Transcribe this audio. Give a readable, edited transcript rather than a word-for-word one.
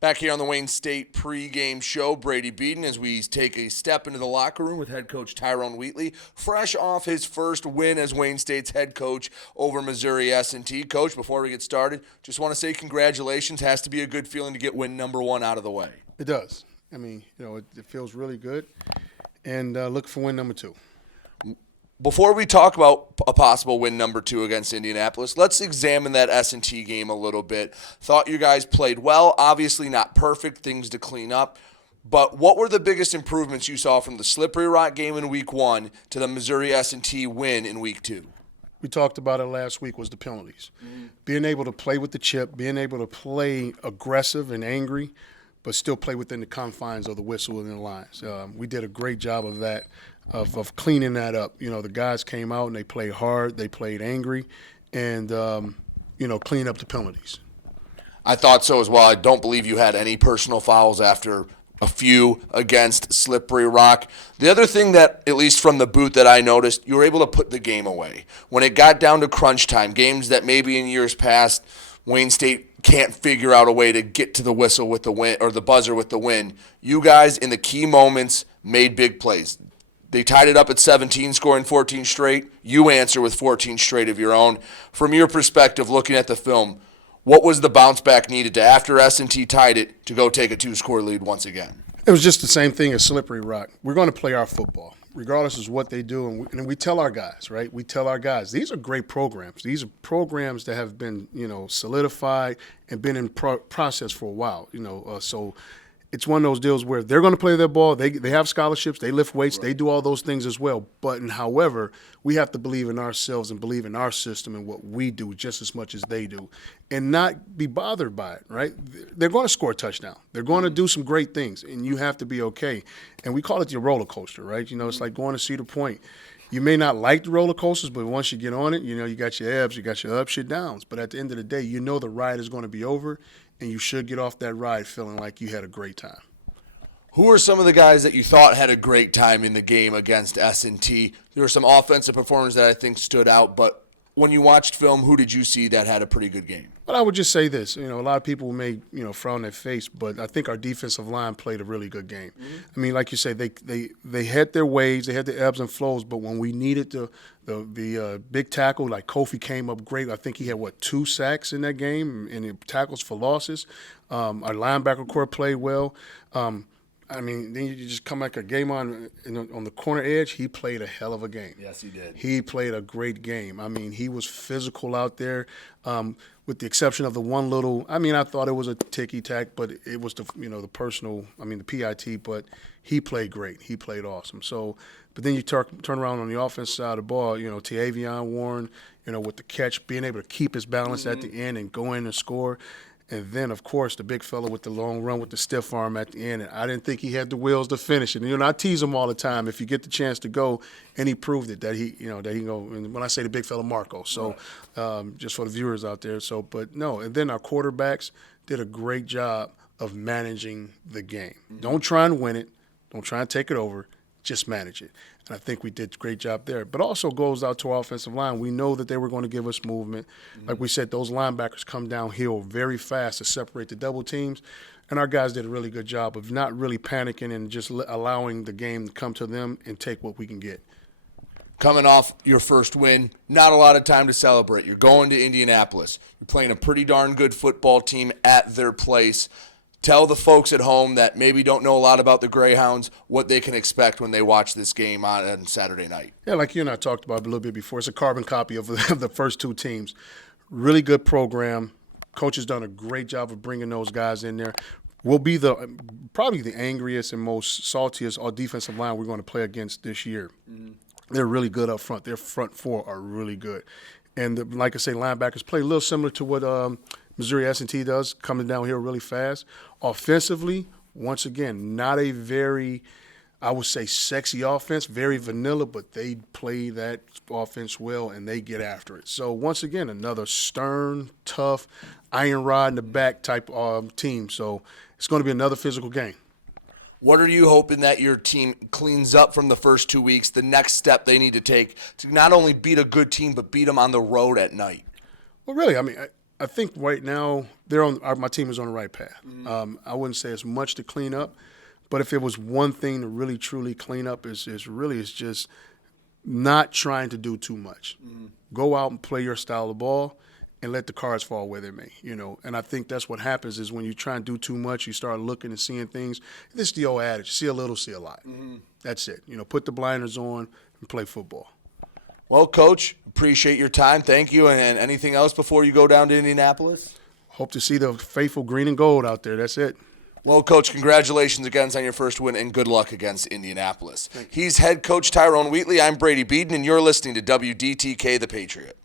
Back here on the Wayne State pregame show, Brady Beedon, as we take a step into the locker room with head coach Tyrone Wheatley, fresh off his first win as Wayne State's head coach over Missouri S&T. Coach, before we get started, just want to say congratulations. Has to be a good feeling to get win number one out of the way. It does. I mean, it feels really good, and look for win number two. Before we talk about a possible win number two against Indianapolis, let's examine that S&T game a little bit. Thought you guys played well. Obviously not perfect, things to clean up. But what were the biggest improvements you saw from the Slippery Rock game in week one to the Missouri S&T win in week two? We talked about it last week was the penalties. Being able to play with the chip, being able to play aggressive and angry, but still play within the confines of the whistle and the lines. We did a great job of that. Of cleaning that up. The guys came out and they played hard, they played angry, and, clean up the penalties. I thought so as well. I don't believe you had any personal fouls after a few against Slippery Rock. The other thing that, at least from the booth that I noticed, you were able to put the game away. When it got down to crunch time, games that maybe in years past Wayne State can't figure out a way to get to the whistle with the win or the buzzer with the win, you guys in the key moments made big plays. They tied it up at 17, scoring 14 straight. You answer with 14 straight of your own. From your perspective, looking at the film, what was the bounce back needed to, after S&T tied it, to go take a two-score lead once again? It was just the same thing as Slippery Rock. We're going to play our football, regardless of what they do. And we tell our guys, right? We tell our guys, these are great programs. These are programs that have been, solidified and been in process for a while, so it's one of those deals where they're going to play their ball. They have scholarships. They lift weights. Right. They do all those things as well. However, we have to believe in ourselves and believe in our system and what we do just as much as they do and not be bothered by it, right? They're going to score a touchdown. They're going to do some great things, and you have to be okay. And we call it the roller coaster, right? It's like going to Cedar Point. You may not like the roller coasters, but once you get on it, you got your ebbs, you got your ups, your downs. But at the end of the day, the ride is going to be over, and you should get off that ride feeling like you had a great time. Who are some of the guys that you thought had a great time in the game against S&T? There were some offensive performances that I think stood out, but when you watched film, who did you see that had a pretty good game? Well, I would just say this. A lot of people may, frown their face, but I think our defensive line played a really good game. Mm-hmm. I mean, like you said, they had their waves, they had the ebbs and flows, but when we needed the big tackle, like Kofi came up great. I think he had, 2 sacks in that game, and the tackles for losses. Our linebacker core played well. Then you just come like a game on the corner edge. He played a hell of a game. Yes, he did. He played a great game. He was physical out there, with the exception of the one little. I thought it was a ticky-tack, but it was the personal. The PIT. But he played great. He played awesome. So, but then you turn around on the offense side of the ball. Tavion Warren, with the catch, being able to keep his balance at the end and go in and score. And then, of course, the big fella with the long run with the stiff arm at the end. And I didn't think he had the wheels to finish it. I tease him all the time if you get the chance to go, and he proved it that he can go. And when I say the big fella, Marco. So, just for the viewers out there. So, but no. And then our quarterbacks did a great job of managing the game. Mm-hmm. Don't try and win it. Don't try and take it over. Just manage it. And I think we did a great job there. But also goes out to our offensive line. We know that they were going to give us movement. Mm-hmm. Like we said, those linebackers come downhill very fast to separate the double teams. And our guys did a really good job of not really panicking and just allowing the game to come to them and take what we can get. Coming off your first win, not a lot of time to celebrate. You're going to Indianapolis. You're playing a pretty darn good football team at their place. Tell the folks at home that maybe don't know a lot about the Greyhounds what they can expect when they watch this game on Saturday night. Yeah, like you and I talked about a little bit before, it's a carbon copy of the first two teams. Really good program. Coach has done a great job of bringing those guys in there. We'll be probably the angriest and most saltiest defensive line we're going to play against this year. Mm-hmm. They're really good up front. Their front four are really good. And like I say, linebackers play a little similar to what Missouri S&T does, coming down here really fast. Offensively, once again, not a very, I would say, sexy offense, very vanilla, but they play that offense well and they get after it. So once again, another stern, tough, iron rod in the back type team. So it's going to be another physical game. What are you hoping that your team cleans up from the first 2 weeks, the next step they need to take to not only beat a good team, but beat them on the road at night? Well, really, I think right now my team is on the right path. I wouldn't say it's much to clean up, but if it was one thing to really truly clean up, is just not trying to do too much. Go out and play your style of ball, and let the cards fall where they may. And I think that's what happens is when you try and do too much, you start looking and seeing things. This is the old adage: see a little, see a lot. That's it. Put the blinders on and play football. Well, Coach, appreciate your time. Thank you. And anything else before you go down to Indianapolis? Hope to see the faithful green and gold out there. That's it. Well, Coach, congratulations again on your first win, and good luck against Indianapolis. He's head coach Tyrone Wheatley. I'm Brady Beedon, and you're listening to WDTK The Patriot.